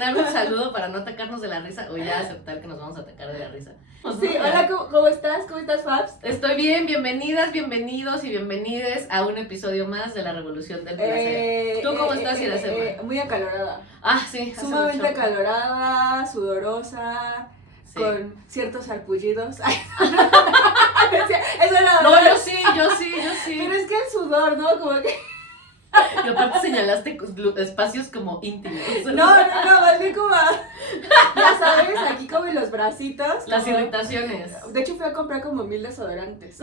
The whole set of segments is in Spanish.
mandarle un saludo para no atacarnos de la risa o ya aceptar que nos vamos a atacar de la risa. Sí, hola, ¿cómo estás? ¿Cómo estás, Fabs? Estoy bien, bienvenidas, bienvenidos y bienvenides a un episodio más de la Revolución del Placer. ¿Tú cómo estás, Iracema? Muy acalorada. Ah, sí, hace Sumamente mucho. acalorada, sudorosa, Sí. con ciertos sarpullidos. Ay, eso era No, yo sí. Pero es que el sudor, ¿no? Como que... Y aparte señalaste espacios como íntimos. No, más bien como... Ya sabes, aquí como en los bracitos. Las como... irritaciones. De hecho fui a comprar como 1000 desodorantes.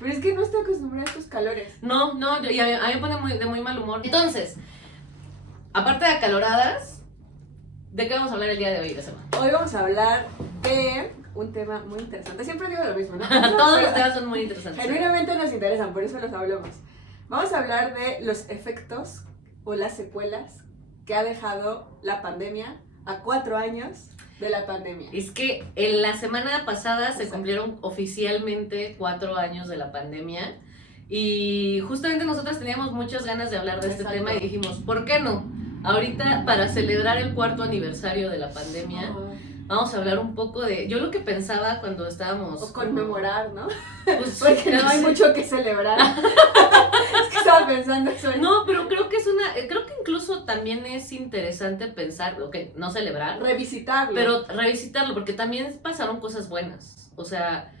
Pero es que no estoy acostumbrada a estos calores. No, y a mí me pone de muy mal humor. Entonces, aparte de acaloradas, ¿de qué vamos a hablar el día de hoy, Iracema? Hoy vamos a hablar de un tema muy interesante. Siempre digo lo mismo, ¿no? Todos los temas son muy interesantes. Genuinamente nos interesan, por eso los hablamos. Vamos a hablar de los efectos o las secuelas que ha dejado la pandemia a 4 años de la pandemia. Es que en la semana pasada se Exacto. cumplieron oficialmente 4 años de la pandemia y justamente nosotras teníamos muchas ganas de hablar de este Exacto. tema y dijimos, ¿por qué no? Ahorita, para celebrar el 4º aniversario de la pandemia, vamos a hablar un poco de... Yo lo que pensaba cuando estábamos... O conmemorar, ¿no? Pues, Porque no hay sí. mucho que celebrar. Es que estaba pensando eso. No, pero creo que creo que incluso también es interesante pensar, no celebrar, Revisitarlo. pero revisitarlo, porque también pasaron cosas buenas, o sea,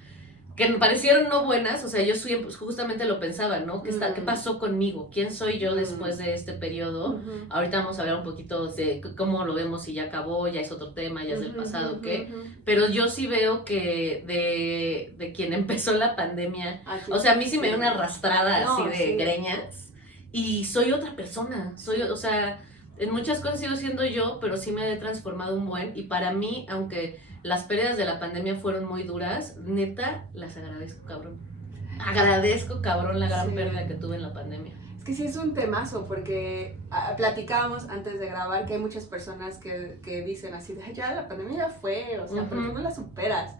que me parecieron no buenas, o sea, yo justamente lo pensaba, ¿no? ¿Qué pasó conmigo? ¿Quién soy yo después de este periodo? Ahorita vamos a hablar un poquito de cómo lo vemos, si ya acabó, ya es otro tema, ya es del pasado, ¿qué? Pero yo sí veo que de quien empezó la pandemia, Aquí. o sea, a mí sí me dio una arrastrada No, así de sí. greñas y soy otra persona, o sea, en muchas cosas sigo siendo yo, pero sí me he transformado un buen y para mí, aunque las pérdidas de la pandemia fueron muy duras, neta, las agradezco, cabrón. Agradezco, cabrón, la gran Sí. pérdida que tuve en la pandemia. Es que sí es un temazo, porque platicábamos antes de grabar que hay muchas personas que dicen así, de, "Ay, ya la pandemia ya fue, o sea, ¿por qué no la superas?"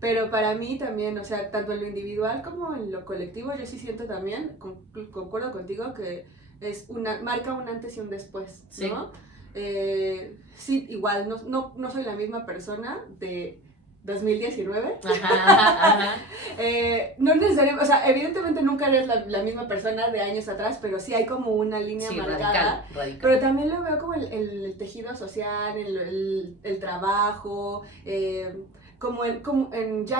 Pero para mí también, o sea, tanto en lo individual como en lo colectivo, yo sí siento también, concuerdo contigo, que marca un antes y un después, ¿no? Sí, igual, no soy la misma persona de 2019. Ajá. No necesariamente, o sea, evidentemente nunca eres la misma persona de años atrás, pero sí hay como una línea Sí, marcada. radical. Pero también lo veo como el tejido social, el trabajo, ya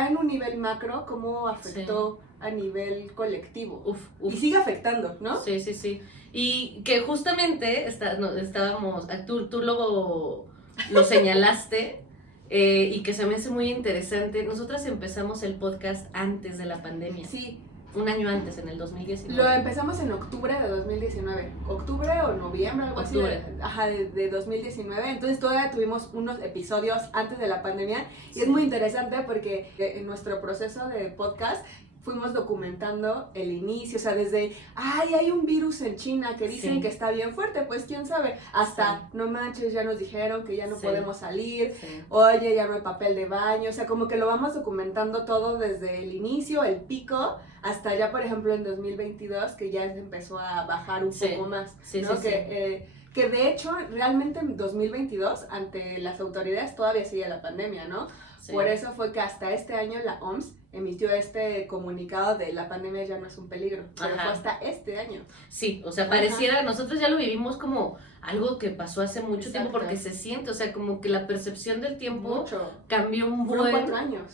en un nivel macro, cómo afectó a nivel colectivo. Uf. Y sigue afectando, ¿no? Sí. Y que justamente estábamos, tú lo señalaste y que se me hace muy interesante. Nosotras empezamos el podcast antes de la pandemia. Sí. Un año antes, en el 2019. Lo empezamos en octubre de 2019. Octubre o noviembre, algo Octubre. así. De 2019. Entonces todavía tuvimos unos episodios antes de la pandemia. Y es muy interesante porque en nuestro proceso de podcast fuimos documentando el inicio, o sea, desde, hay un virus en China que dicen que está bien fuerte, pues quién sabe, hasta, no manches, ya nos dijeron que ya no podemos salir, oye, ya no hay papel de baño, o sea, como que lo vamos documentando todo desde el inicio, el pico, hasta ya, por ejemplo, en 2022, que ya empezó a bajar un poco más, ¿no? Que de hecho, realmente en 2022, ante las autoridades, todavía sigue la pandemia, ¿no? Sí. Por eso fue que hasta este año la OMS emitió este comunicado de la pandemia ya no es un peligro, pero fue hasta este año. Sí, o sea, pareciera, nosotros ya lo vivimos como algo que pasó hace mucho tiempo porque se siente, o sea, como que la percepción del tiempo cambió un buen. Fueron 4 años.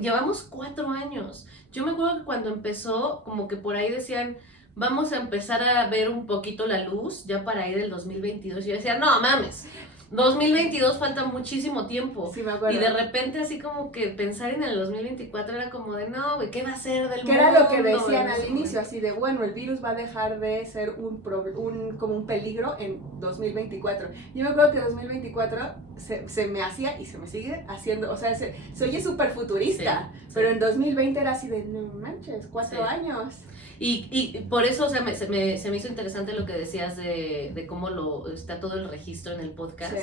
Llevamos 4 años. Yo me acuerdo que cuando empezó, como que por ahí decían, vamos a empezar a ver un poquito la luz ya para ir el 2022. Y yo decía, no mames, 2022 falta muchísimo tiempo. Sí, me acuerdo. Y de repente así como que pensar en el 2024 era como de, no, güey, ¿qué va a ser del mundo? Que era lo que decían al inicio, así de, bueno, el virus va a dejar de ser como un peligro en 2024. Yo me acuerdo que 2024 se me hacía y se me sigue haciendo, o sea, se oye súper futurista, pero en 2020 era así de, no manches, 4 años. Y por eso, o sea, se me hizo interesante lo que decías de cómo está todo el registro en el podcast. Sí.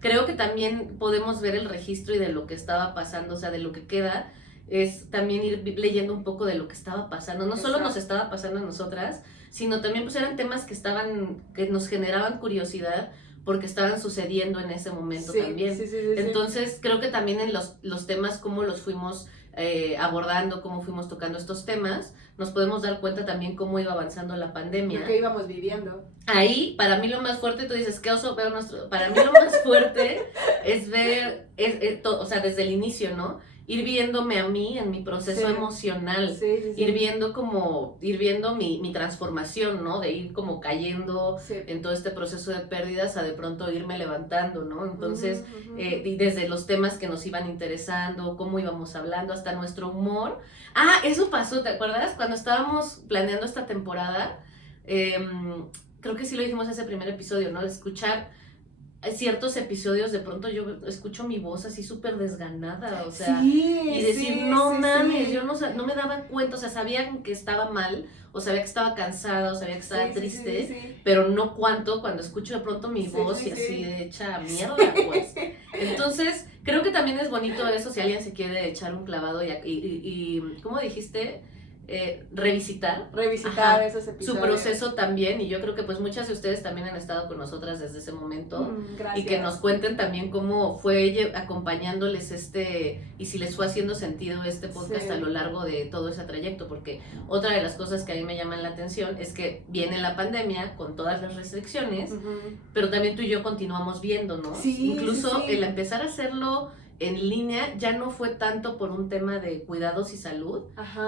Creo que también podemos ver el registro y de lo que estaba pasando, o sea, de lo que queda, es también ir leyendo un poco de lo que estaba pasando. No solo nos estaba pasando a nosotras, sino también pues eran temas que nos generaban curiosidad, porque estaban sucediendo en ese momento también. Sí. Entonces, creo que también en los temas, cómo los fuimos abordando, cómo fuimos tocando estos temas, nos podemos dar cuenta también cómo iba avanzando la pandemia. Lo que íbamos viviendo. Ahí, para mí lo más fuerte, tú dices, qué oso ver nuestro... Para mí lo más fuerte es ver, o sea, desde el inicio, ¿no? Ir viéndome a mí en mi proceso emocional, ir viendo mi transformación, ¿no? De ir como cayendo en todo este proceso de pérdidas a de pronto irme levantando, ¿no? Entonces, y desde los temas que nos iban interesando, cómo íbamos hablando, hasta nuestro humor. Ah, eso pasó, ¿te acuerdas? Cuando estábamos planeando esta temporada, creo que sí lo dijimos en ese primer episodio, ¿no? De escuchar ciertos episodios, de pronto yo escucho mi voz así súper desganada, o sea, y decir, no mames, yo no me daba cuenta, o sea, sabía que estaba mal, o sabía que estaba cansada, o sabía que estaba triste, pero no cuando escucho de pronto mi voz y así de hecha mierda, pues. Entonces, creo que también es bonito eso, si alguien se quiere echar un clavado y ¿cómo dijiste? Revisitar esos episodios, su proceso también, y yo creo que pues muchas de ustedes también han estado con nosotras desde ese momento, y que nos cuenten también cómo fue acompañándoles y si les fue haciendo sentido este podcast a lo largo de todo ese trayecto, porque otra de las cosas que a mí me llaman la atención es que viene la pandemia con todas las restricciones, pero también tú y yo continuamos viéndonos, incluso el empezar a hacerlo en línea ya no fue tanto por un tema de cuidados y salud,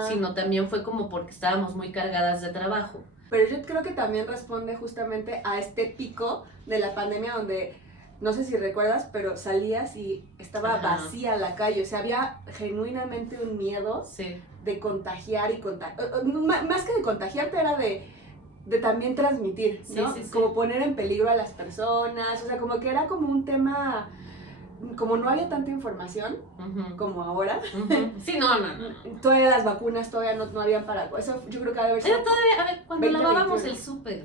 sino también fue como porque estábamos muy cargadas de trabajo. Pero yo creo que también responde justamente a este pico de la pandemia donde, no sé si recuerdas, pero salías y estaba vacía la calle, o sea, había genuinamente un miedo de contagiar más que de contagiarte era de también transmitir, ¿no? Como poner en peligro a las personas, o sea, como que era como un tema... Como no había tanta información como ahora. Sí, no. Todavía las vacunas todavía no habían para... Eso yo creo que debe ser... Era todavía, a ver, cuando lavábamos el súper.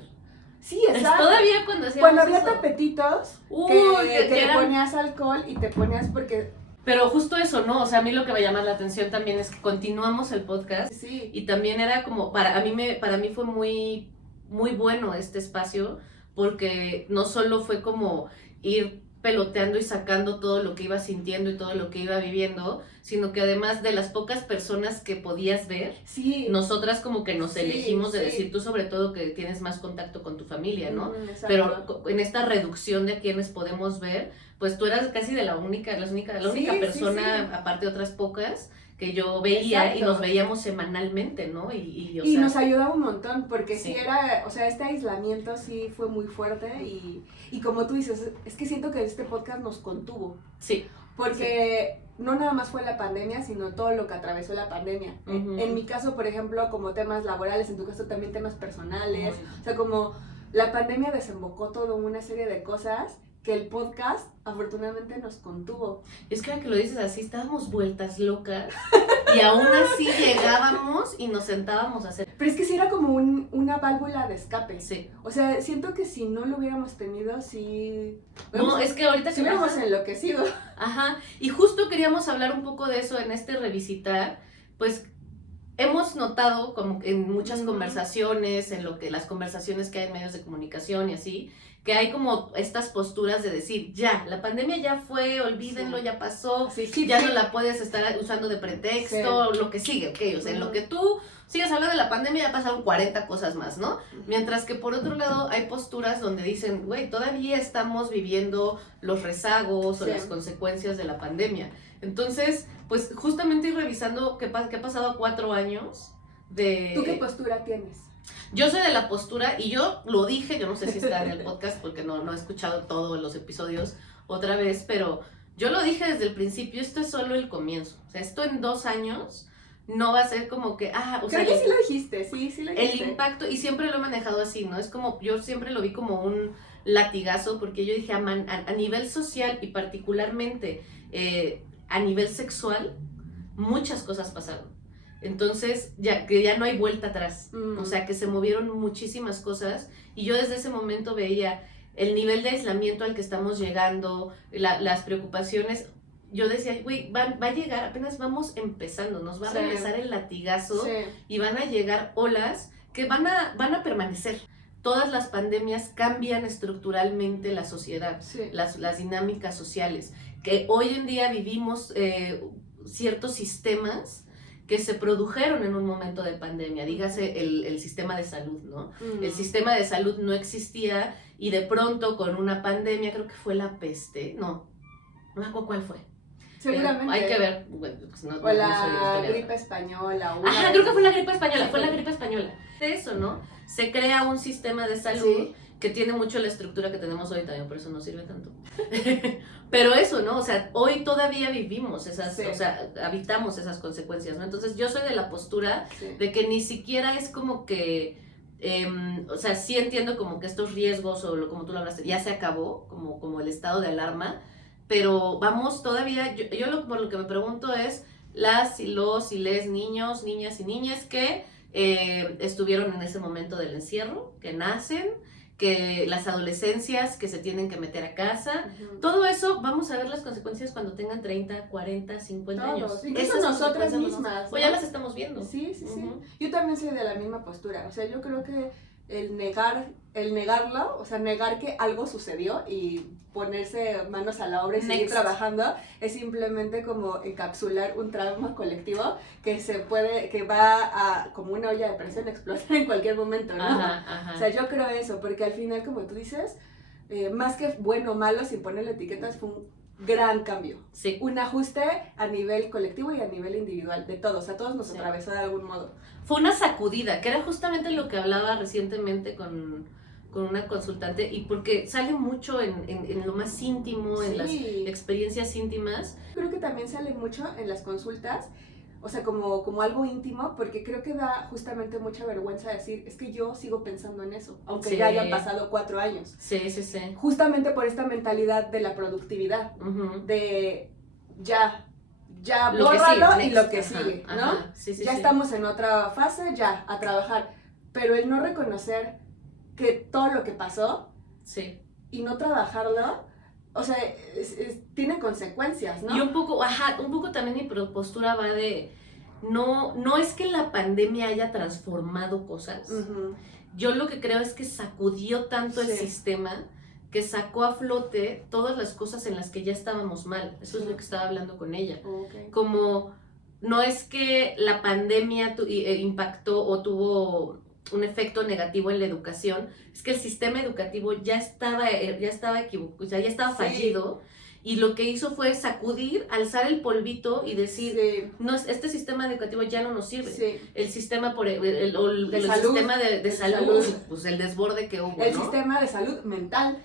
Sí, exacto. Todavía cuando había tapetitos que le ponías alcohol y te ponías porque... Pero justo eso, ¿no? O sea, a mí lo que me llama la atención también es que continuamos el podcast. Y también era como... Para mí fue muy, muy bueno este espacio, porque no solo fue como ir peloteando y sacando todo lo que iba sintiendo y todo lo que iba viviendo, sino que además de las pocas personas que podías ver, nosotras como que nos elegimos de decir, tú sobre todo que tienes más contacto con tu familia, ¿no? Pero en esta reducción de quienes podemos ver, pues tú eras casi la única persona, aparte de otras pocas, que yo veía y nos veíamos semanalmente, ¿no? Y nos ayudaba un montón, porque sí era, o sea, este aislamiento sí fue muy fuerte y como tú dices, es que siento que este podcast nos contuvo. Sí. Porque no nada más fue la pandemia, sino todo lo que atravesó la pandemia. En mi caso, por ejemplo, como temas laborales, en tu caso también temas personales, o sea, como la pandemia desembocó toda una serie de cosas que el podcast afortunadamente nos contuvo. Es que ahora que lo dices así, estábamos vueltas locas y aún así llegábamos y nos sentábamos a hacer. Pero es que sí era como una válvula de escape. Sí. O sea, siento que si no lo hubiéramos tenido, No, es que ahorita sí hubiéramos enloquecido. Y justo queríamos hablar un poco de eso en este revisitar, pues hemos notado como en muchas conversaciones, en las conversaciones que hay en medios de comunicación y así, que hay como estas posturas de decir, ya, la pandemia ya fue, olvídenlo, ya pasó, ya no la puedes estar usando de pretexto, lo que sigue, o sea, en lo que tú sigues hablando de la pandemia ya pasaron 40 cosas más, ¿no? Mientras que por otro lado hay posturas donde dicen, güey, todavía estamos viviendo los rezagos o las consecuencias de la pandemia. Entonces, pues justamente ir revisando qué ha pasado 4 años de... ¿Tú qué postura tienes? Yo soy de la postura, y yo lo dije, yo no sé si está en el podcast porque no he escuchado todos los episodios otra vez, pero yo lo dije desde el principio, esto es solo el comienzo. O sea, esto en 2 años no va a ser como que, Creo que sí lo dijiste, sí lo dijiste. El impacto, y siempre lo he manejado así, ¿no? Es como, yo siempre lo vi como un latigazo, porque yo dije, a nivel social y particularmente a nivel sexual, muchas cosas pasaron. Entonces, que ya no hay vuelta atrás, o sea, que se movieron muchísimas cosas, y yo desde ese momento veía el nivel de aislamiento al que estamos llegando, las preocupaciones. Yo decía, güey, va a llegar, apenas vamos empezando, nos va a regresar el latigazo y van a llegar olas que van a permanecer. todas las pandemias cambian estructuralmente la sociedad, Sí. las dinámicas sociales, que hoy en día vivimos ciertos sistemas que se produjeron en un momento de pandemia, dígase el sistema de salud, ¿no? El sistema de salud no existía y de pronto con una pandemia, creo que fue la peste, no me acuerdo cuál fue. Seguramente. Hay que ver, bueno, pues o la gripe española. Ajá, creo que fue la gripe española, fue la gripe española. De eso, ¿no? Se crea un sistema de salud que tiene mucho la estructura que tenemos hoy también, por eso no sirve tanto. Pero eso, ¿no? O sea, hoy todavía vivimos esas, o sea, habitamos esas consecuencias, ¿no? Entonces yo soy de la postura de que ni siquiera es como que, o sea, sí entiendo como que estos riesgos o como tú lo hablaste, ya se acabó, como el estado de alarma, pero vamos todavía, yo por lo que me pregunto es las y los y les niños, niñas y niñas que estuvieron en ese momento del encierro, que nacen, que las adolescencias que se tienen que meter a casa, todo eso vamos a ver las consecuencias cuando tengan 30, 40, 50 años. Incluso nosotras mismas, ¿no? Pues ya las estamos viendo. Sí. Yo también soy de la misma postura, o sea, yo creo que el negarlo, o sea, negar que algo sucedió y ponerse manos a la obra y seguir trabajando, es simplemente como encapsular un trauma colectivo que va a, como una olla de presión, explotar en cualquier momento, ¿no? Ajá. O sea, yo creo eso, porque al final, como tú dices, más que bueno o malo, sin ponerle etiquetas, fue un gran cambio. Sí. Un ajuste a nivel colectivo y a nivel individual, de todos, a todos nos atravesó de algún modo. Fue una sacudida, que era justamente lo que hablaba recientemente con una consultante, y porque sale mucho en lo más íntimo, en las experiencias íntimas. Creo que también sale mucho en las consultas, o sea, como algo íntimo, porque creo que da justamente mucha vergüenza decir, es que yo sigo pensando en eso, aunque ya hayan pasado 4 años. Sí. Justamente por esta mentalidad de la productividad, de ya bórralo y lo que sigue, ¿no? Ya estamos en otra fase, ya, a trabajar. Pero el no reconocer que todo lo que pasó y no trabajarlo, o sea, tiene consecuencias, ¿no? Y un poco también mi postura va de, no es que la pandemia haya transformado cosas, yo lo que creo es que sacudió tanto el sistema que sacó a flote todas las cosas en las que ya estábamos mal. Eso es lo que estaba hablando con ella. Como, no es que la pandemia impactó o tuvo un efecto negativo en la educación, es que el sistema educativo ya estaba equivocado, o sea, ya estaba fallido, y lo que hizo fue sacudir, alzar el polvito y decir, no, este sistema educativo ya no nos sirve. El sistema sistema de salud, pues el desborde que hubo, el sistema de salud mental.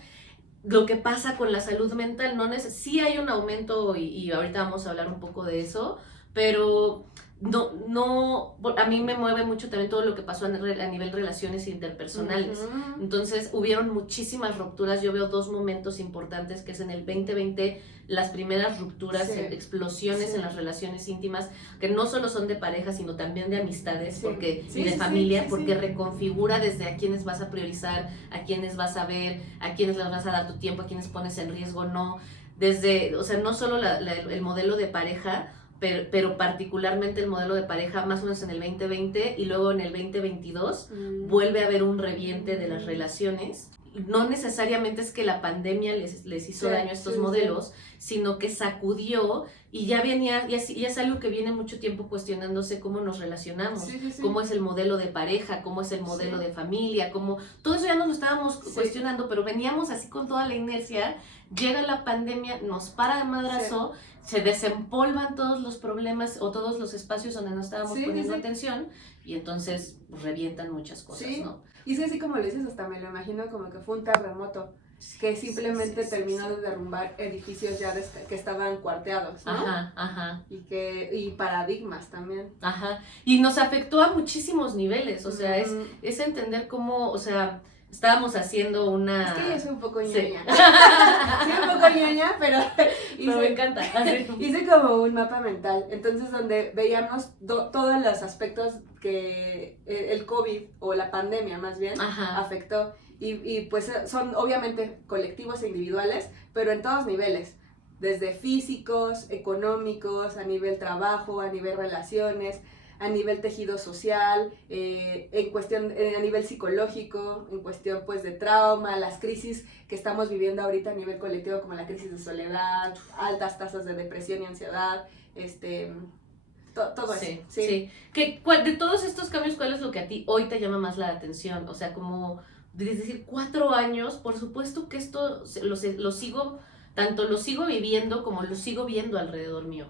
Lo que pasa con la salud mental, sí hay un aumento, y ahorita vamos a hablar un poco de eso, pero no, a mí me mueve mucho también todo lo que pasó a nivel relaciones interpersonales. Entonces hubieron muchísimas rupturas. Yo veo 2 momentos importantes, que es en el 2020 las primeras rupturas, explosiones en las relaciones íntimas, que no solo son de pareja, sino también de amistades, y de familia, porque reconfigura desde a quiénes vas a priorizar, a quiénes vas a ver, a quiénes les vas a dar tu tiempo, a quiénes pones en riesgo, no. Desde, o sea, no solo el modelo de pareja, pero particularmente el modelo de pareja más o menos en el 2020, y luego en el 2022 vuelve a haber un reviente de las relaciones. No necesariamente es que la pandemia les hizo daño a estos modelos, sino que sacudió, y ya es algo que viene mucho tiempo cuestionándose cómo nos relacionamos, cómo es el modelo de pareja, cómo es el modelo de familia, todo eso ya nos lo estábamos cuestionando, pero veníamos así con toda la inercia. Llega la pandemia, nos para de madrazo, se desempolvan todos los problemas o todos los espacios donde no estábamos poniendo atención, y entonces revientan muchas cosas, ¿no? Y es que así como lo dices, hasta me lo imagino como que fue un terremoto que simplemente terminó de derrumbar edificios ya que estaban cuarteados, ¿no? Y paradigmas también. Y nos afectó a muchísimos niveles, o sea, es entender cómo, o sea, estábamos haciendo una... Es que yo soy un poco ñoña. Sí, un poco ñoña, pero me encanta. Hice como un mapa mental, entonces donde veíamos todos los aspectos que el COVID, o la pandemia más bien, afectó. Y pues son obviamente colectivos e individuales, pero en todos niveles. Desde físicos, económicos, a nivel trabajo, a nivel relaciones, a nivel tejido social, en cuestión, a nivel psicológico, en cuestión pues de trauma, las crisis que estamos viviendo ahorita a nivel colectivo, como la crisis de soledad, altas tasas de depresión y ansiedad, todo Sí, eso. sí. De todos estos cambios, ¿cuál es lo que a ti hoy te llama más la atención? O sea, como, es decir, 4 años, por supuesto que esto lo sigo, tanto lo sigo viviendo como lo sigo viendo alrededor mío.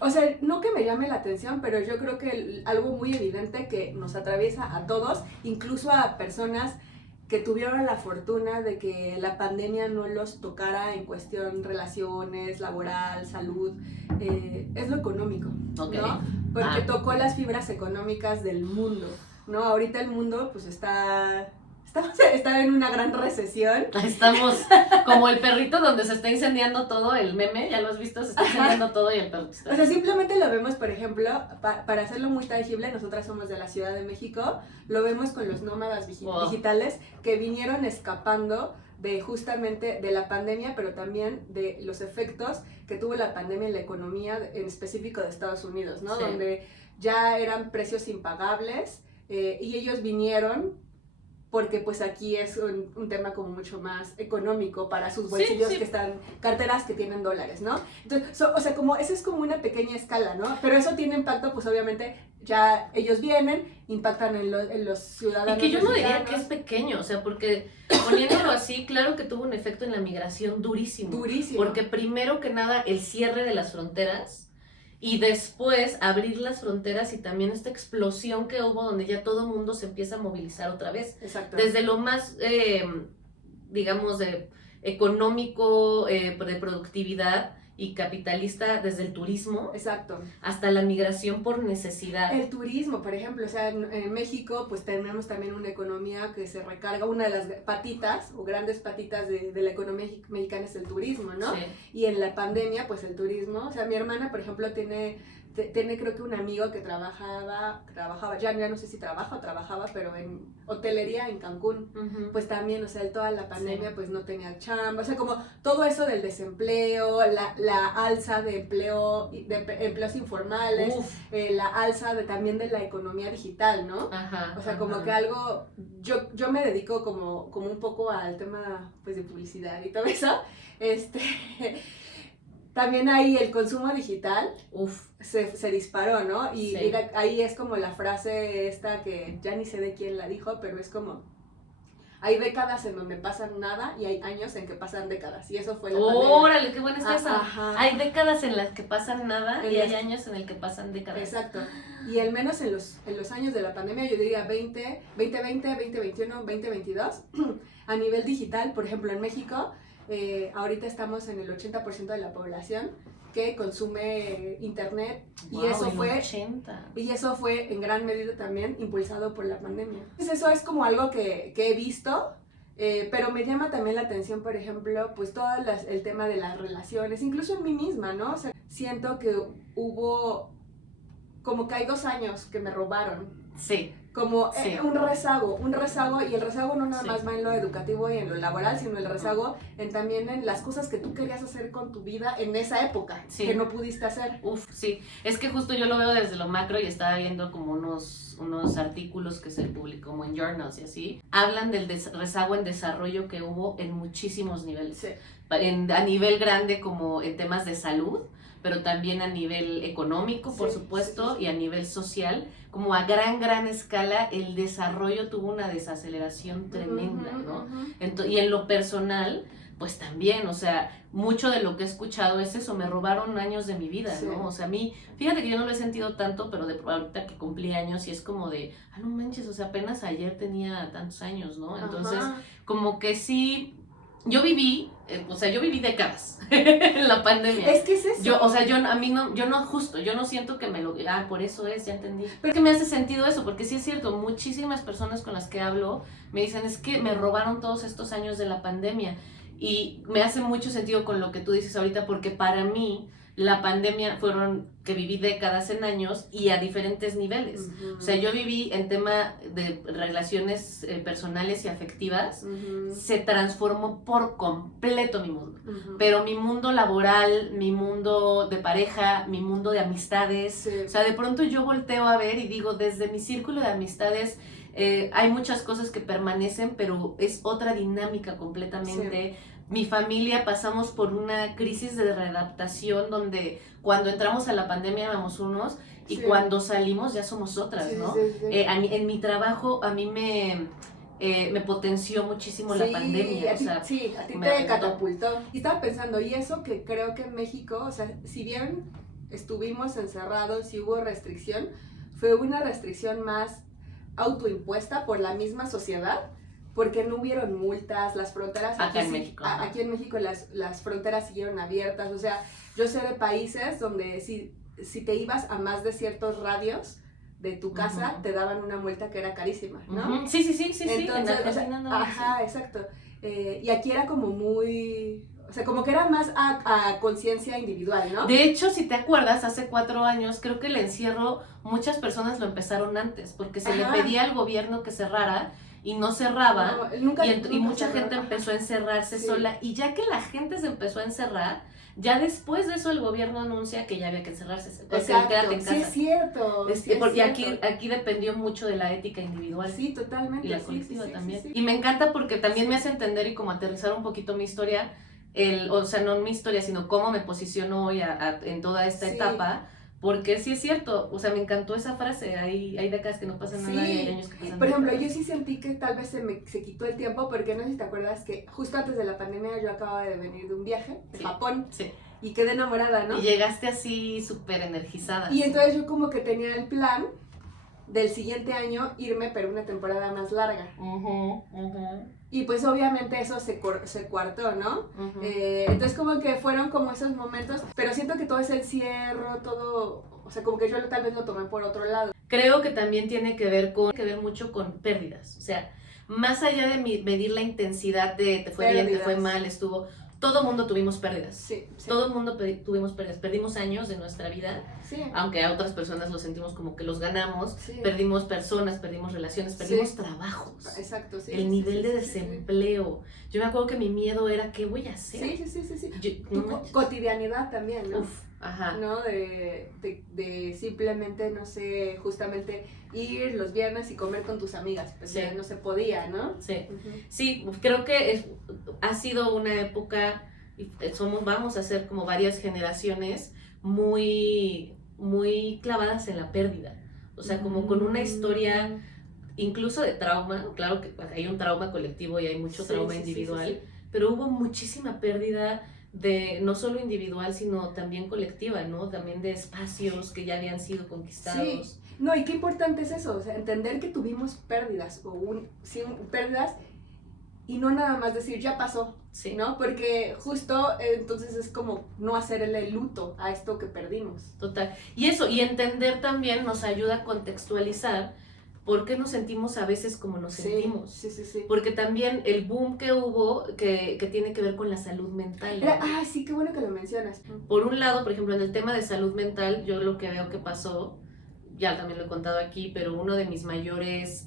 O sea, no que me llame la atención, pero yo creo que algo muy evidente que nos atraviesa a todos, incluso a personas que tuvieron la fortuna de que la pandemia no los tocara en cuestión relaciones, laboral, salud, es lo económico, Okay. ¿no? Porque tocó las fibras económicas del mundo, ¿no? Ahorita el mundo pues está en una gran recesión. Estamos como el perrito donde se está incendiando todo, el meme, ¿ya lo has visto? Se está incendiando todo y el perrito está... O sea, simplemente lo vemos, por ejemplo, para hacerlo muy tangible, nosotras somos de la Ciudad de México, lo vemos con los nómadas digitales que vinieron escapando de justamente de la pandemia, pero también de los efectos que tuvo la pandemia en la economía, en específico de Estados Unidos, ¿no? Sí. Donde ya eran precios impagables y ellos vinieron porque pues aquí es un tema como mucho más económico para sus bolsillos, sí, sí. Que están, carteras que tienen dólares, ¿no? Entonces, o sea, como esa es como una pequeña escala, ¿no? Pero eso tiene impacto, pues obviamente ya ellos vienen, impactan en los ciudadanos. Y que yo no diría que es pequeño, o sea, porque poniéndolo así, claro que tuvo un efecto en la migración durísimo. Durísimo. Porque primero que nada, el cierre de las fronteras, y después abrir las fronteras y también esta explosión que hubo donde ya todo el mundo se empieza a movilizar otra vez. Exacto. Desde lo más, digamos, económico, de productividad y capitalista, desde el turismo. Exacto. Hasta la migración por necesidad. El turismo, por ejemplo, o sea, en México pues tenemos también una economía que se recarga, una de las patitas o grandes patitas de la economía mexicana es el turismo, ¿no? Sí. Y en la pandemia pues el turismo, o sea, mi hermana por ejemplo tiene creo que un amigo que trabajaba, ya no sé si trabaja o trabajaba, pero en hotelería en Cancún, pues también, o sea, toda la pandemia sí. Pues no tenía chamba, o sea, como todo eso del desempleo, la alza de empleos informales, la alza también de la economía digital, ¿no? Ajá, o sea, como que algo, yo me dedico como un poco al tema, pues, de publicidad y todo eso, también ahí el consumo digital se disparó, ¿no? Y sí. Ahí es como la frase esta que ya ni sé de quién la dijo, pero es como, hay décadas en donde pasan nada y hay años en que pasan décadas. Y eso fue la pandemia. ¡Órale, qué buena está esa! Ajá. Hay décadas en las que pasan nada y hay años en el que pasan décadas. Exacto. Y al menos en los años de la pandemia, yo diría 2020, 2021, 2022, a nivel digital, por ejemplo, en México, ahorita estamos en el 80% de la población que consume internet. Wow, y eso fue en gran medida también impulsado por la pandemia. Entonces eso es como algo que he visto, pero me llama también la atención, por ejemplo, pues todo el tema de las relaciones, incluso en mí misma, ¿no? O sea, siento que hubo como que hay 2 años que me robaron. Sí. Como sí. un rezago, y el rezago no nada más va en lo educativo y en lo laboral, sino el rezago también en las cosas que tú querías hacer con tu vida en esa época, que no pudiste hacer. Sí, es que justo yo lo veo desde lo macro y estaba viendo como unos artículos que se publicó como en journals y así, hablan del rezago en desarrollo que hubo en muchísimos niveles, sí. A nivel grande como en temas de salud, pero también a nivel económico, por supuesto, y a nivel social, como a gran escala, el desarrollo tuvo una desaceleración tremenda, ¿no? Y en lo personal, pues también, o sea, mucho de lo que he escuchado es eso, me robaron años de mi vida, ¿no? O sea, a mí, fíjate que yo no lo he sentido tanto, pero ahorita que cumplí años y es como de, no manches, o sea, apenas ayer tenía tantos años, ¿no? Entonces, como que sí... Yo viví décadas en la pandemia. Es que es eso. Yo no siento que me lo... por eso es, ya entendí. Pero que me hace sentido eso, porque sí es cierto, muchísimas personas con las que hablo me dicen, es que me robaron todos estos años de la pandemia. Y me hace mucho sentido con lo que tú dices ahorita, porque para mí la pandemia fueron que viví décadas en años y a diferentes niveles. O sea, yo viví en tema de relaciones personales y afectivas, se transformó por completo mi mundo. Pero mi mundo laboral, mi mundo de pareja, mi mundo de amistades, o sea, de pronto yo volteo a ver y digo, desde mi círculo de amistades, hay muchas cosas que permanecen, pero es otra dinámica completamente. Mi familia pasamos por una crisis de readaptación donde cuando entramos a la pandemia éramos unos y cuando salimos ya somos otras, ¿no? En mi trabajo a mí me potenció muchísimo la pandemia. A ti, a ti te catapultó. Y estaba pensando, y eso que creo que en México, o sea, si bien estuvimos encerrados y hubo restricción, fue una restricción más autoimpuesta por la misma sociedad, porque no hubieron multas, las fronteras aquí en México, aquí en México las fronteras siguieron abiertas. O sea, yo sé de países donde si te ibas a más de ciertos radios de tu casa, te daban una multa que era carísima, ¿no? Sí. Entonces, o sea, exacto. Y aquí era como muy... O sea, como que era más a conciencia individual, ¿no? De hecho, si te acuerdas, hace 4 años, creo que el encierro, muchas personas lo empezaron antes, porque se le pedía al gobierno que cerrara, y no cerraba, nunca mucha gente empezó a encerrarse sola, y ya que la gente se empezó a encerrar, ya después de eso el gobierno anuncia que ya había que encerrarse. Exacto, quédate en casa. Sí es cierto. Porque aquí dependió mucho de la ética individual. Sí, totalmente. Y la colectiva también. Y me encanta porque también me hace entender y como aterrizar un poquito mi historia, o sea, no mi historia, sino cómo me posiciono hoy en toda esta etapa. Porque sí es cierto, o sea, me encantó esa frase, hay décadas que no pasan nada y hay años que pasan. Por ejemplo, yo sí sentí que tal vez se quitó el tiempo, porque no sé si te acuerdas que justo antes de la pandemia yo acababa de venir de un viaje de Japón y quedé enamorada, ¿no? Y llegaste así súper energizada. Y entonces yo como que tenía el plan del siguiente año irme, pero una temporada más larga. Y pues obviamente eso se coartó, ¿no? Entonces como que fueron como esos momentos, pero siento que todo ese encierro, todo, o sea, como que yo tal vez lo tomé por otro lado. Creo que también tiene que ver mucho con pérdidas, o sea, más allá de medir la intensidad de te fue bien, te fue mal, todo mundo tuvimos pérdidas. Todo el mundo tuvimos pérdidas. Perdimos años de nuestra vida, aunque a otras personas lo sentimos como que los ganamos. Perdimos personas, perdimos relaciones, perdimos trabajos. Exacto, el nivel de desempleo. Yo me acuerdo que mi miedo era, ¿qué voy a hacer? Tu cotidianidad también, ¿no? Ajá. ¿No? De simplemente, no sé, justamente ir los viernes y comer con tus amigas, pues ya no se podía, ¿no? Sí, creo que ha sido una época, vamos a ser como varias generaciones muy, muy clavadas en la pérdida, o sea, como con una historia incluso de trauma. Claro que hay un trauma colectivo y hay mucho trauma individual, pero hubo muchísima pérdida de no solo individual, sino también colectiva, ¿no? También de espacios que ya habían sido conquistados. No, y qué importante es eso, o sea, entender que tuvimos pérdidas, pérdidas, y no nada más decir, ya pasó, ¿no? Porque justo entonces es como no hacerle el luto a esto que perdimos. Total. Y entender también nos ayuda a contextualizar por qué nos sentimos a veces como nos sentimos. Sí. Porque también el boom que hubo, que tiene que ver con la salud mental. Sí, qué bueno que lo mencionas. Por un lado, por ejemplo, en el tema de salud mental, yo lo que veo que pasó, ya también lo he contado aquí, pero uno de mis mayores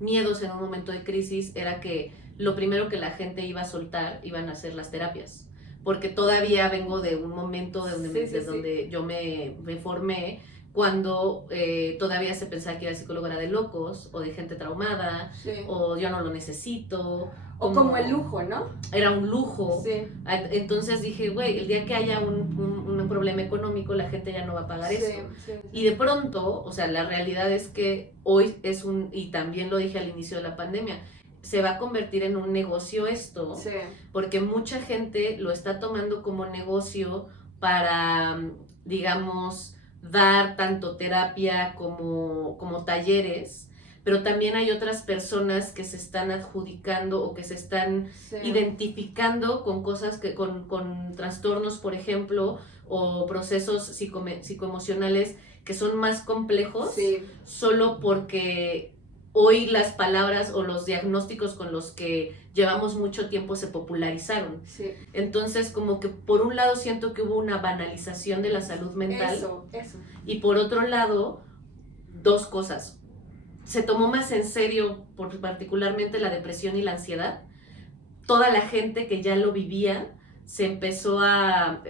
miedos en un momento de crisis era que lo primero que la gente iba a soltar iban a ser las terapias. Porque todavía vengo de un momento donde yo me formé, cuando todavía se pensaba que ir al psicólogo era de locos, o de gente traumada, o yo no lo necesito. O como el lujo, ¿no? Era un lujo. Entonces dije, güey, el día que haya un problema económico, la gente ya no va a pagar eso. Y de pronto, o sea, la realidad es que hoy y también lo dije al inicio de la pandemia, se va a convertir en un negocio esto, porque mucha gente lo está tomando como negocio para, digamos, dar tanto terapia como talleres, pero también hay otras personas que se están adjudicando o que se están identificando con cosas con trastornos, por ejemplo, o procesos psicoemocionales que son más complejos, solo porque hoy las palabras o los diagnósticos con los que llevamos mucho tiempo se popularizaron. Sí. Entonces, como que por un lado siento que hubo una banalización de la salud mental. Eso. Y por otro lado, dos cosas. Se tomó más en serio, particularmente la depresión y la ansiedad. Toda la gente que ya lo vivía se empezó a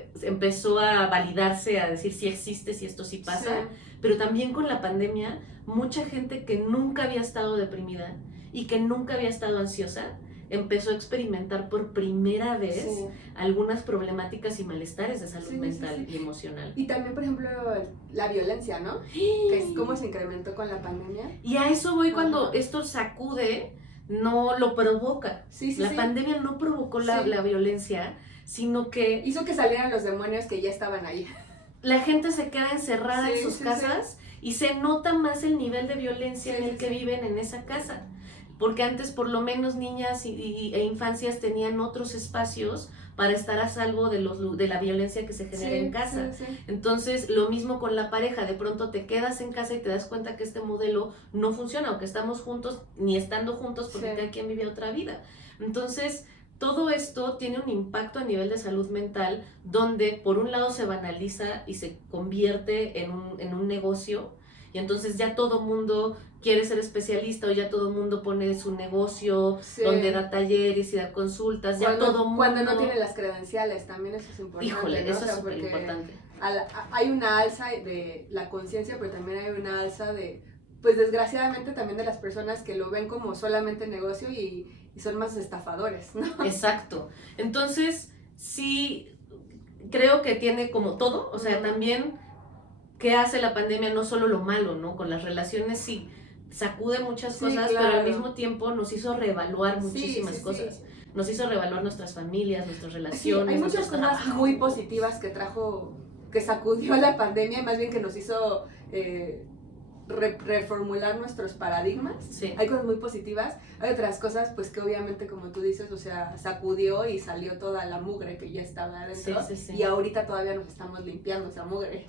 validarse, a decir si existe, si esto sí pasa. Sí. Pero también con la pandemia, mucha gente que nunca había estado deprimida y que nunca había estado ansiosa, empezó a experimentar por primera vez algunas problemáticas y malestares de salud mental y emocional. Y también, por ejemplo, la violencia, ¿no? Que es cómo se incrementó con la pandemia. Y a eso voy cuando esto sacude, no lo provoca. La pandemia no provocó la violencia, sino que hizo que salieran los demonios que ya estaban ahí. La gente se queda encerrada en sus casas y se nota más el nivel de violencia en el que viven en esa casa. Porque antes por lo menos niñas e infancias tenían otros espacios para estar a salvo de la violencia que se genera en casa. Entonces, lo mismo con la pareja, de pronto te quedas en casa y te das cuenta que este modelo no funciona, o que estamos juntos, ni estando juntos, porque cada quien vive otra vida. Entonces, todo esto tiene un impacto a nivel de salud mental, donde por un lado se banaliza y se convierte en un negocio, y entonces ya todo mundo quiere ser especialista, o ya todo mundo pone su negocio donde da talleres y da consultas, cuando no tiene las credenciales, también eso es importante. Híjole, eso es súper importante. Hay una alza de la conciencia, pero también hay una alza de, pues desgraciadamente también de las personas que lo ven como solamente negocio y son más estafadores, ¿no? Exacto. Entonces, sí, creo que tiene como todo, o sea, también, ¿qué hace la pandemia? No solo lo malo, ¿no? Con las relaciones sí sacude muchas cosas, pero al mismo tiempo nos hizo reevaluar muchísimas cosas. Nos hizo reevaluar nuestras familias, nuestras relaciones, hay muchas cosas muy positivas que sacudió la pandemia, más bien que nos hizo reformular nuestros paradigmas. Hay cosas muy positivas, hay otras cosas pues que obviamente, como tú dices, o sea, sacudió y salió toda la mugre que ya estaba adentro, y ahorita todavía nos estamos limpiando esa mugre.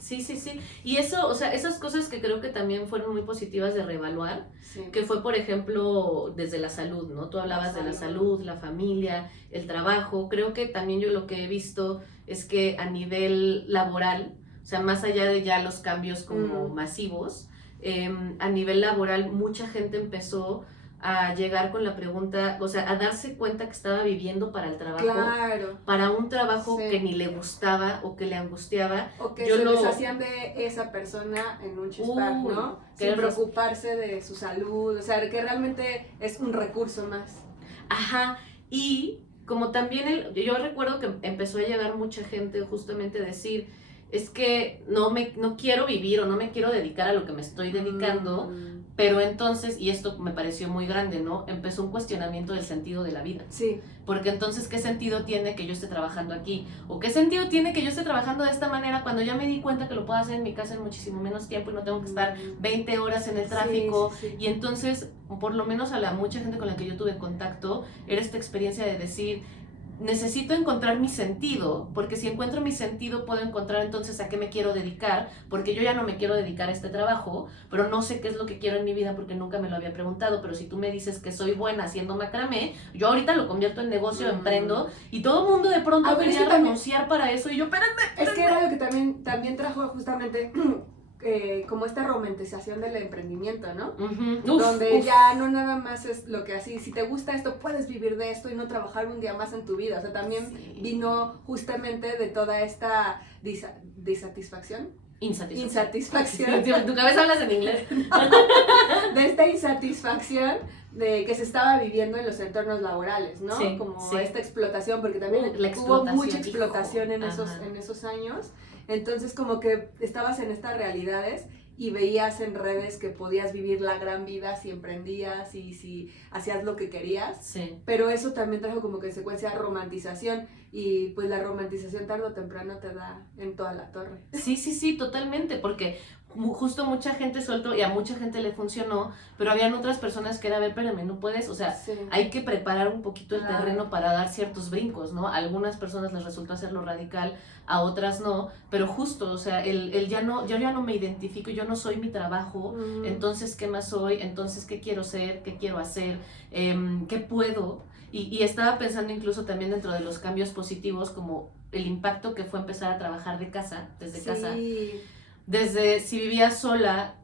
Y eso, o sea, esas cosas que creo que también fueron muy positivas de reevaluar, que fue, por ejemplo, desde la salud, ¿no? Tú hablabas de la salud, la familia, el trabajo. Creo que también yo lo que he visto es que a nivel laboral, o sea, más allá de ya los cambios como masivos, a nivel laboral mucha gente empezó a llegar con la pregunta, o sea, a darse cuenta que estaba viviendo para el trabajo, para un trabajo que ni le gustaba o que le angustiaba, o que se deshacían de esa persona en un chispac, ¿no? Sin preocuparse de su salud, o sea, que realmente es un recurso más. Y como también yo recuerdo que empezó a llegar mucha gente justamente a decir, es que no quiero vivir o no me quiero dedicar a lo que me estoy dedicando, pero entonces, y esto me pareció muy grande, ¿no? Empezó un cuestionamiento del sentido de la vida. Porque entonces, ¿qué sentido tiene que yo esté trabajando aquí? ¿O qué sentido tiene que yo esté trabajando de esta manera cuando ya me di cuenta que lo puedo hacer en mi casa en muchísimo menos tiempo y no tengo que estar 20 horas en el tráfico? Y entonces, por lo menos a mucha gente con la que yo tuve contacto, era esta experiencia de decir, necesito encontrar mi sentido, porque si encuentro mi sentido puedo encontrar entonces a qué me quiero dedicar, porque yo ya no me quiero dedicar a este trabajo, pero no sé qué es lo que quiero en mi vida porque nunca me lo había preguntado. Pero si tú me dices que soy buena haciendo macramé, yo ahorita lo convierto en negocio, emprendo, y todo el mundo de pronto quería renunciar para eso, y yo, espérame. Es que era lo que también trajo justamente como esta romantización del emprendimiento, ¿no? Donde ya no nada más es lo que así, si te gusta esto, puedes vivir de esto y no trabajar un día más en tu vida. O sea, también vino justamente de toda esta disatisfacción. Insatisfacción. Tu cabeza hablas en inglés. De esta insatisfacción de que se estaba viviendo en los entornos laborales, ¿no? Como esta explotación, porque también hubo mucha explotación en esos años. Entonces como que estabas en estas realidades y veías en redes que podías vivir la gran vida si emprendías y si hacías lo que querías, pero eso también trajo como consecuencia romantización, y pues la romantización tarde o temprano te da en toda la torre. Sí, totalmente, porque justo mucha gente soltó y a mucha gente le funcionó, pero habían otras personas que era, a ver, espérame, no puedes, o sea, hay que preparar un poquito el terreno para dar ciertos brincos, ¿no? A algunas personas les resultó hacerlo radical, a otras no, pero justo, o sea, el ya no, yo ya no me identifico, yo no soy mi trabajo, entonces, ¿qué más soy? Entonces, ¿qué quiero ser? ¿Qué quiero hacer? ¿Qué puedo? Y estaba pensando incluso también dentro de los cambios positivos, como el impacto que fue empezar a trabajar de casa, desde casa. Desde si vivías sola,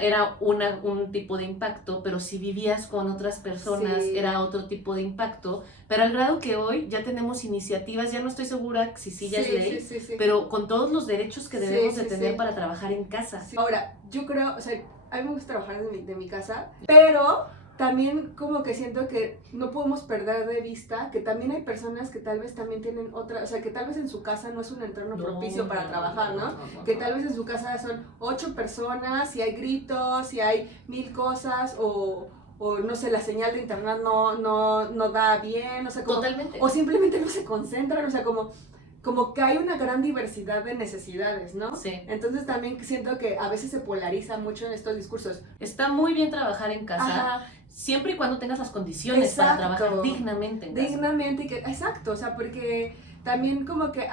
era un tipo de impacto, pero si vivías con otras personas era otro tipo de impacto, pero al grado que hoy ya tenemos iniciativas, ya no estoy segura si ya es ley, pero con todos los derechos que debemos de tener para trabajar en casa. Ahora, yo creo, o sea, a mí me gusta trabajar de mi casa, pero también como que siento que no podemos perder de vista que también hay personas que tal vez también tienen otra, o sea, que tal vez en su casa no es un entorno propicio para trabajar, ¿no? Que tal vez en su casa son 8 personas, y hay gritos, y hay 1000 cosas, o no sé, la señal de internet no da bien, o sea, como, totalmente. O simplemente no se concentran, o sea, como que hay una gran diversidad de necesidades, ¿no? Sí. Entonces también siento que a veces se polariza mucho en estos discursos. Está muy bien trabajar en casa, siempre y cuando tengas las condiciones para trabajar dignamente en casa. Dignamente, exacto, o sea, porque también como que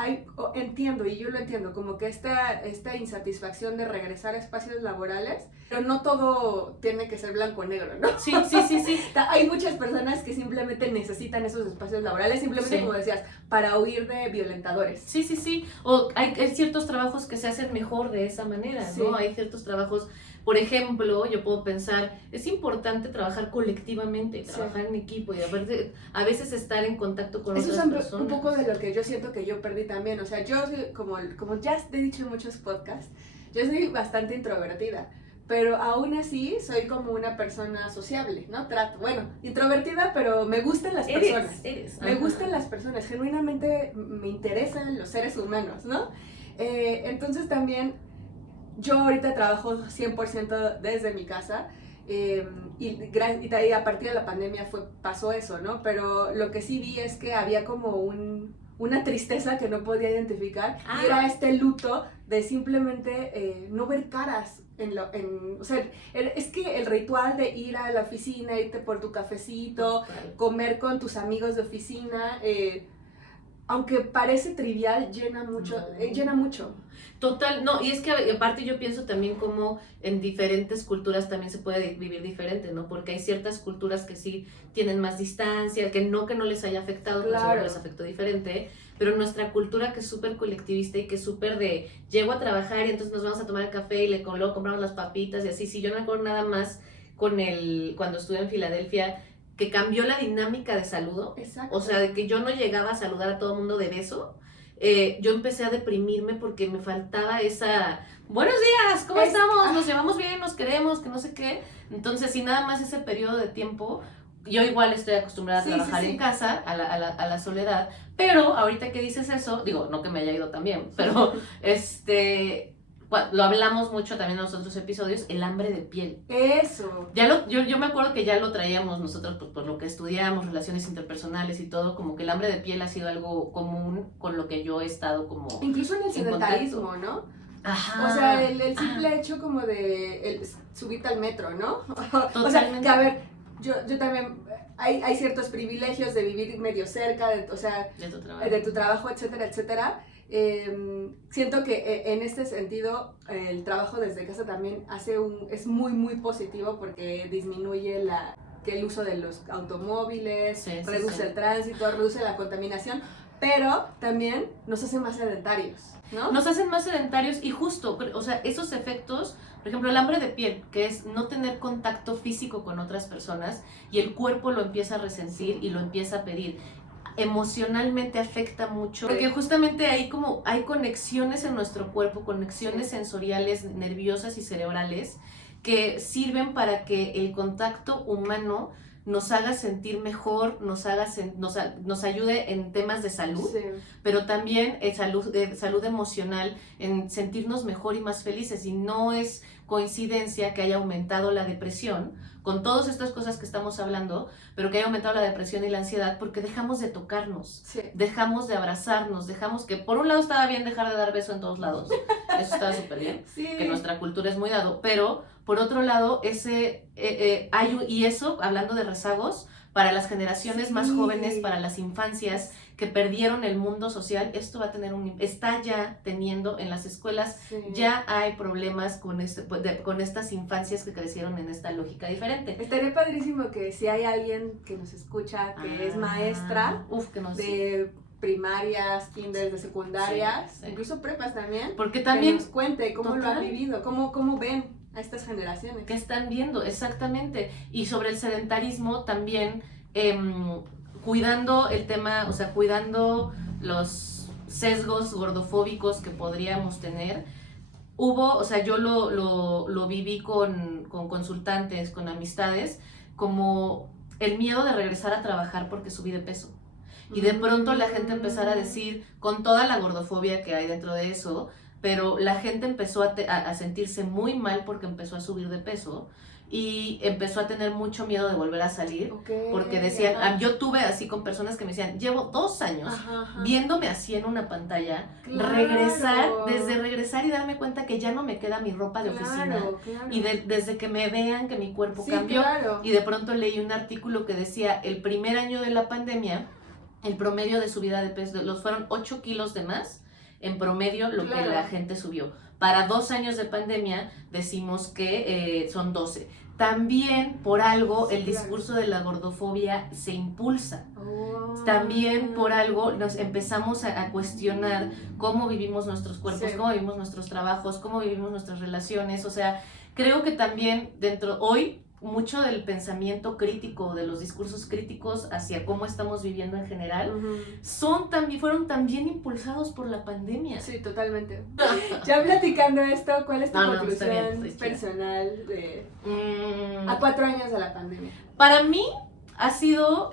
entiendo, y yo lo entiendo, como que esta insatisfacción de regresar a espacios laborales, pero no todo tiene que ser blanco o negro, ¿no? Sí. Hay muchas personas que simplemente necesitan esos espacios laborales, simplemente como decías, para huir de violentadores. Sí, o hay ciertos trabajos que se hacen mejor de esa manera, ¿no? Hay ciertos trabajos, por ejemplo, yo puedo pensar, es importante trabajar colectivamente, trabajar en equipo y a veces estar en contacto con otras personas. Eso es un poco de lo que yo siento que yo perdí también, o sea, yo como ya te he dicho en muchos podcasts, yo soy bastante introvertida, pero aún así soy como una persona sociable, ¿no? Introvertida, pero me gustan las personas. Me gustan las personas, genuinamente me interesan los seres humanos, ¿no? Entonces también yo ahorita trabajo 100% desde mi casa, y a partir de la pandemia pasó eso, ¿no? Pero lo que sí vi es que había como una tristeza que no podía identificar, y era este luto de simplemente no ver caras. O sea, es que el ritual de ir a la oficina, irte por tu cafecito, comer con tus amigos de oficina, aunque parece trivial, llena mucho. Total, no, y es que aparte yo pienso también como en diferentes culturas también se puede vivir diferente, ¿no? Porque hay ciertas culturas que sí tienen más distancia, que no les haya afectado, pero seguro les afectó diferente, pero nuestra cultura que es súper colectivista y que es súper de, llego a trabajar y entonces nos vamos a tomar el café y luego compramos las papitas y así, yo no me acuerdo nada más cuando estuve en Filadelfia, que cambió la dinámica de saludo. Exacto. O sea, de que yo no llegaba a saludar a todo el mundo de beso. Yo empecé a deprimirme porque me faltaba esa, buenos días, ¿cómo estamos? Nos llevamos bien, nos queremos, que no sé qué. Entonces, si nada más ese periodo de tiempo, yo igual estoy acostumbrada a trabajar en casa, a la soledad, pero ahorita que dices eso, digo, no que me haya ido tan bien, pero lo hablamos mucho también en los otros episodios, el hambre de piel. Eso. Yo me acuerdo que ya lo traíamos nosotros pues, por lo que estudiamos, relaciones interpersonales y todo, como que el hambre de piel ha sido algo común con lo que yo he estado como... Incluso en el sedentarismo, ¿no? Ajá. O sea, el simple hecho como de subirte al metro, ¿no? Totalmente. O sea, que a ver, yo también... Hay ciertos privilegios de vivir medio cerca, de tu trabajo, etcétera, etcétera. Siento que en este sentido el trabajo desde casa también es muy muy positivo porque disminuye el uso de los automóviles, reduce el tránsito, reduce la contaminación, pero también nos hace más sedentarios, ¿no? Nos hacen más sedentarios y justo, o sea, esos efectos, por ejemplo, el hambre de piel, que es no tener contacto físico con otras personas y el cuerpo lo empieza a resentir y lo empieza a pedir. Emocionalmente afecta mucho, porque justamente hay conexiones en nuestro cuerpo, conexiones sensoriales, nerviosas y cerebrales que sirven para que el contacto humano nos haga sentir mejor, nos ayude en temas de salud, pero también salud emocional, en sentirnos mejor y más felices. Y no es coincidencia que haya aumentado la depresión, con todas estas cosas que estamos hablando, pero que haya aumentado la depresión y la ansiedad porque dejamos de tocarnos, dejamos de abrazarnos, dejamos que, por un lado estaba bien dejar de dar beso en todos lados, eso estaba súper bien, que nuestra cultura es muy dado, pero por otro lado, y eso, hablando de rezagos, para las generaciones más jóvenes, para las infancias que perdieron el mundo social, esto va a tener está ya teniendo en las escuelas, ya hay problemas con estas infancias que crecieron en esta lógica diferente. Estaría padrísimo que si hay alguien que nos escucha, que es maestra de primarias, kinders, de secundarias, incluso prepas también, porque también que nos cuente cómo lo ha vivido, cómo ven a estas generaciones. ¿Qué están viendo? Exactamente. Y sobre el sedentarismo también, cuidando el tema, o sea, cuidando los sesgos gordofóbicos que podríamos tener, o sea, yo lo viví con consultantes, con amistades, como el miedo de regresar a trabajar porque subí de peso. Y de pronto la gente empezara a decir, con toda la gordofobia que hay dentro de eso, pero la gente empezó a sentirse muy mal porque empezó a subir de peso y empezó a tener mucho miedo de volver a salir, porque decían, yo tuve así con personas que me decían, llevo 2 años viéndome así en una pantalla, regresar y darme cuenta que ya no me queda mi ropa de oficina, y desde que me vean que mi cuerpo cambió, y de pronto leí un artículo que decía, el primer año de la pandemia, el promedio de subida de peso, fueron 8 kilos de más, en promedio lo que la gente subió. Para 2 años de pandemia decimos que son 12. También por algo el discurso de la gordofobia se impulsa. También por algo nos empezamos a cuestionar cómo vivimos nuestros cuerpos, cómo vivimos nuestros trabajos, cómo vivimos nuestras relaciones. O sea, creo que también hoy mucho del pensamiento crítico, de los discursos críticos hacia cómo estamos viviendo en general, fueron también impulsados por la pandemia. Sí, totalmente. Ya platicando esto, ¿cuál es tu conclusión personal a 4 años de la pandemia? Para mí ha sido...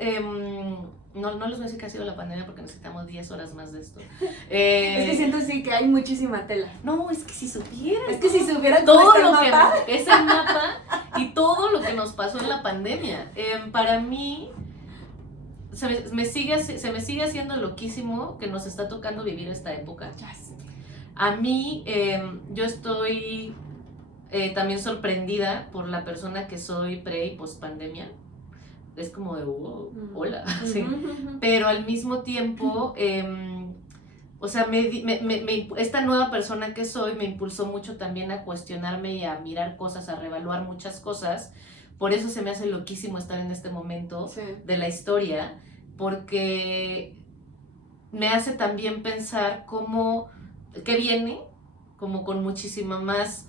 No les voy a decir que ha sido la pandemia porque necesitamos 10 horas más de esto. Es que siento sí que hay muchísima tela. No, es que si supieran. Es que si supieran todo lo que es el mapa y todo lo que nos pasó en la pandemia. Para mí se me sigue haciendo loquísimo que nos está tocando vivir esta época. A mí, yo estoy también sorprendida por la persona que soy pre y post pandemia. Es como de, hola, sí. Pero al mismo tiempo, o sea, esta nueva persona que soy me impulsó mucho también a cuestionarme y a mirar cosas, a reevaluar muchas cosas. Por eso se me hace loquísimo estar en este momento de la historia, porque me hace también pensar qué viene, como con muchísima más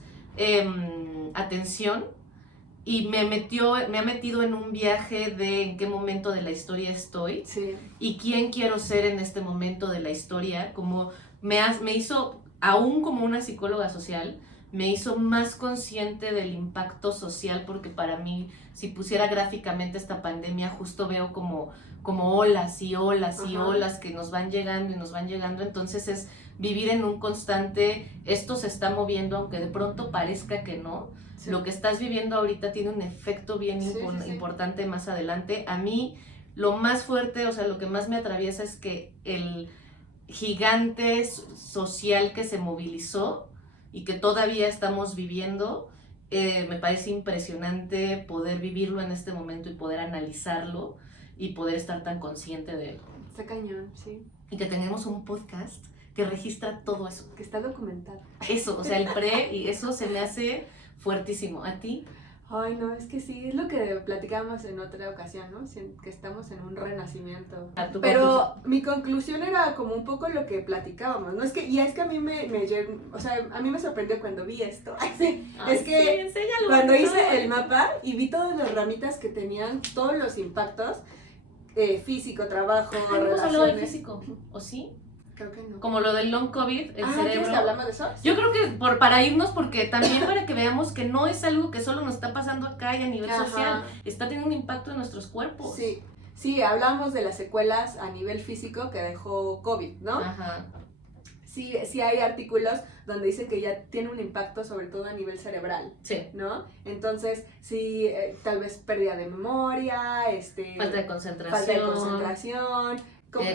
atención. Y me ha metido en un viaje de en qué momento de la historia estoy y quién quiero ser en este momento de la historia. Como me hizo, aún como una psicóloga social, me hizo más consciente del impacto social, porque para mí, si pusiera gráficamente esta pandemia, justo veo como olas y olas y olas que nos van llegando y nos van llegando. Entonces es vivir en un constante, esto se está moviendo, aunque de pronto parezca que no. Lo que estás viviendo ahorita tiene un efecto bien importante más adelante. A mí, lo más fuerte, o sea, lo que más me atraviesa es que el gigante social que se movilizó y que todavía estamos viviendo, me parece impresionante poder vivirlo en este momento y poder analizarlo y poder estar tan consciente de él. Está cañón, sí. Y que tenemos un podcast que registra todo eso. Que está documentado. Eso, o sea, el pre, y eso se me hace fuertísimo. ¿A ti? Ay, no, es que sí, es lo que platicábamos en otra ocasión, ¿no? Que estamos en un renacimiento. Pero mi conclusión era como un poco lo que platicábamos, ¿no? Es que a mí o sea, a mí me sorprendió cuando vi esto. Es que cuando hice el mapa y vi todas las ramitas que tenían, todos los impactos, físico, trabajo, relaciones. ¿No hablado de físico? ¿O sí? Creo que no. Como lo del long COVID, el cerebro. ¿Quieres que hablamos de eso? Yo creo que para irnos, porque también para que veamos que no es algo que solo nos está pasando acá y a nivel social, está teniendo un impacto en nuestros cuerpos. Sí, hablamos de las secuelas a nivel físico que dejó COVID, ¿no? sí hay artículos donde dice que ya tiene un impacto sobre todo a nivel cerebral, sí, ¿no? Entonces, sí, tal vez pérdida de memoria, falta de concentración,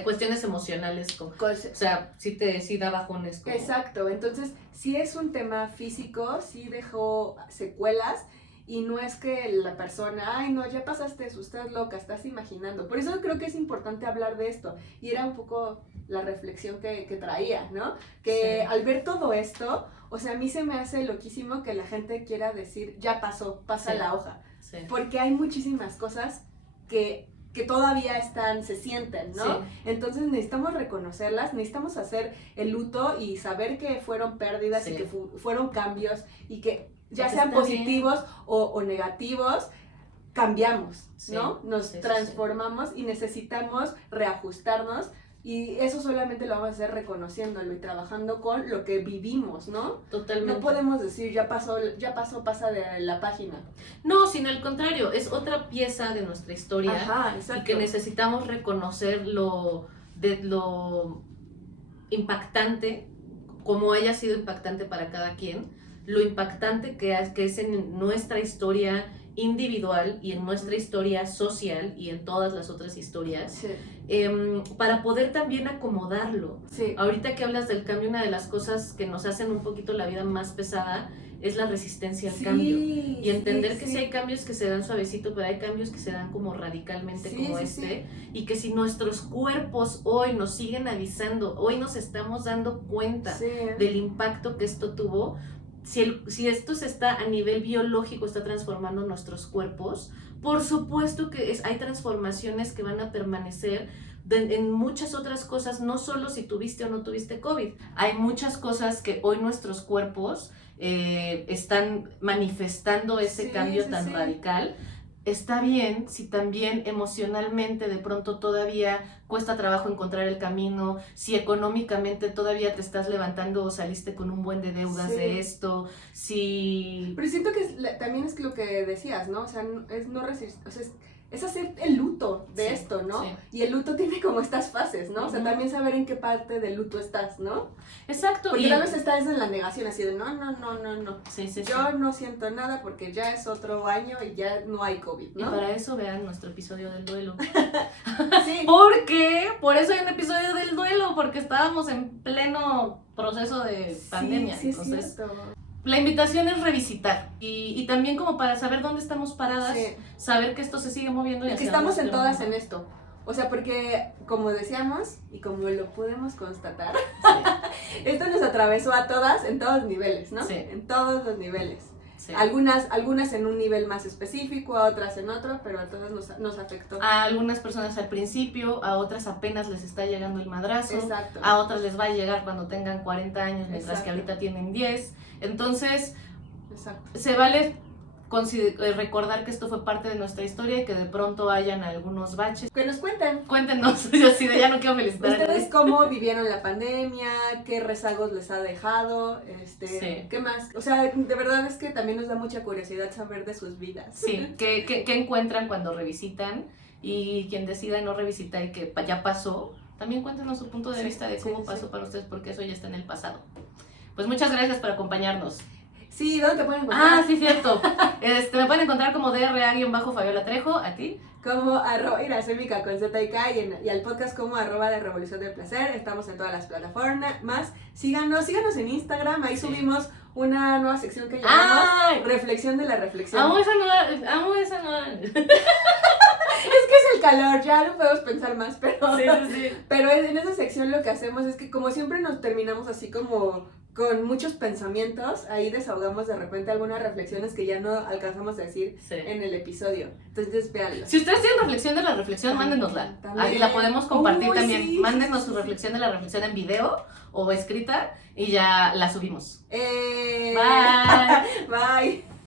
cuestiones emocionales, o sea, sí da bajones. Exacto, entonces sí es un tema físico, sí dejó secuelas. Y no es que la persona, ay no, ya pasaste eso, estás loca, estás imaginando. Por eso creo que es importante hablar de esto. Y era un poco la reflexión que traía, ¿no? Que al ver todo esto, o sea, a mí se me hace loquísimo que la gente quiera decir, ya pasó, pasa la hoja. Sí. Porque hay muchísimas cosas que todavía se sienten, ¿no? Sí. Entonces necesitamos reconocerlas, necesitamos hacer el luto y saber que fueron pérdidas y que fueron cambios y que ya sean positivos o negativos, cambiamos, ¿no? Nos transformamos y necesitamos reajustarnos y eso solamente lo vamos a hacer reconociéndolo y trabajando con lo que vivimos, ¿no? Totalmente. No podemos decir, ya pasó, pasa de la página. No, sino al contrario, es otra pieza de nuestra historia. Ajá, exacto. Y que necesitamos reconocer lo impactante, como haya sido impactante para cada quien, lo impactante que es en nuestra historia individual y en nuestra historia social y en todas las otras historias, sí. Para poder también acomodarlo. Sí. Ahorita que hablas del cambio, una de las cosas que nos hacen un poquito la vida más pesada es la resistencia al cambio. Y entender que sí hay cambios que se dan suavecito, pero hay cambios que se dan como radicalmente como y que si nuestros cuerpos hoy nos siguen avisando, hoy nos estamos dando cuenta del impacto que esto tuvo. Si esto se está a nivel biológico, está transformando nuestros cuerpos, por supuesto que hay transformaciones que van a permanecer en muchas otras cosas, no solo si tuviste o no tuviste COVID. Hay muchas cosas que hoy nuestros cuerpos están manifestando ese cambio tan radical. Está bien si también emocionalmente de pronto todavía cuesta trabajo encontrar el camino, si económicamente todavía te estás levantando o saliste con un buen de deudas de esto, si... Pero siento que también es lo que decías, ¿no? O sea, es no resistir, o sea, es hacer el luto de esto, ¿no? Sí. Y el luto tiene como estas fases, ¿no? O sea, también saber en qué parte del luto estás, ¿no? Exacto. Porque a veces estás en la negación, así de no. Yo no siento nada porque ya es otro año y ya no hay COVID, ¿no? Y para eso vean nuestro episodio del duelo. Sí. ¿Por qué? Por eso hay un episodio del duelo, porque estábamos en pleno proceso de pandemia. Sí, entonces, es cierto. La invitación es revisitar y también como para saber dónde estamos paradas, saber que esto se sigue moviendo. Y que estamos en todas en esto. O sea, porque como decíamos y como lo podemos constatar, esto nos atravesó a todas en todos los niveles, ¿no? Sí. En todos los niveles. Sí. Algunas en un nivel más específico, a otras en otro, pero a todas nos afectó. A algunas personas al principio, a otras apenas les está llegando el madrazo. Exacto. A otras les va a llegar cuando tengan 40 años, mientras que ahorita tienen 10. Entonces, se vale recordar que esto fue parte de nuestra historia y que de pronto hayan algunos baches. Que nos cuenten. Cuéntenos, yo así de ya no quiero felicitar. ¿Ustedes cómo vivieron la pandemia? ¿Qué rezagos les ha dejado? ¿Qué más? O sea, de verdad es que también nos da mucha curiosidad saber de sus vidas. Sí, ¿qué encuentran cuando revisitan? Y quien decida no revisitar y que ya pasó, también cuéntenos su punto de vista de cómo pasó para ustedes, porque eso ya está en el pasado. Pues muchas gracias por acompañarnos. Sí, ¿dónde te pueden encontrar? Ah, sí, cierto. Me pueden encontrar como DRA-Fabiola Trejo, ¿a ti? Como @iracemica con ZK y al podcast como @de Revolución del Placer. Estamos en todas las plataformas. Síganos en Instagram, ahí subimos una nueva sección que llamamos Reflexión de la Reflexión. Amo esa nueva. Es que es el calor, ya no podemos pensar más, pero pero en esa sección lo que hacemos es que como siempre nos terminamos así como con muchos pensamientos, ahí desahogamos de repente algunas reflexiones que ya no alcanzamos a decir en el episodio. Entonces, véanlo. Si ustedes tienen reflexión de la reflexión, mándenosla. Ahí la podemos compartir también. Sí, mándenos su reflexión de la reflexión en video o escrita y ya la subimos. Bye. Bye.